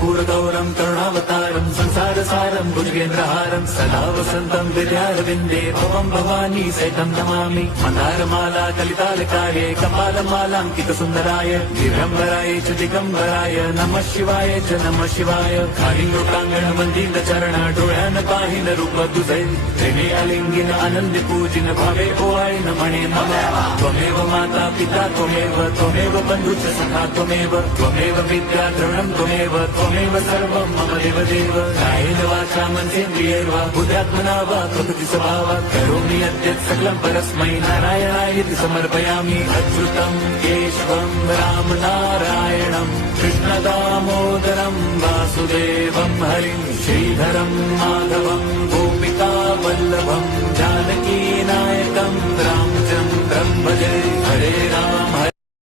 कर्पूरगौरं करुणावतारं संसारसारं भुजगेन्द्रहारं सदा वसन्तं हृदयारविन्दे भवं भवानी सहितं नमामि मन्दारमाला कलितालकाये कपालमालाङ्कितसुन्दराय दिगम्बराय च दिगम्बराय नमः शिवाय च नमः शिवाय खालिंगोटांगण मंदिर चरण डोळ्यान पाहिन रूप तुझे प्रेमे अलिंगिन आनंद पूजिन भावे ओवाळीन म्हणे नमः त्वमेव माता पिता त्वमेव बंधुच सखा त्वमेव विद्या द्रवणं त्वमेव सर्वं मम देवदेव कायेन वाचा मनसेन्द्रियैर्वा बुद्ध्यात्मना वा प्रकृति स्वभावात् करोमि यद्यत् सकलं परस्मै नारायणायति समर्पयामि अच्युतं केशवं राम नारायणं कृष्णदामोदरं वासुदेवं हरिं श्रीधरं माधवं गोपिका वल्लभम्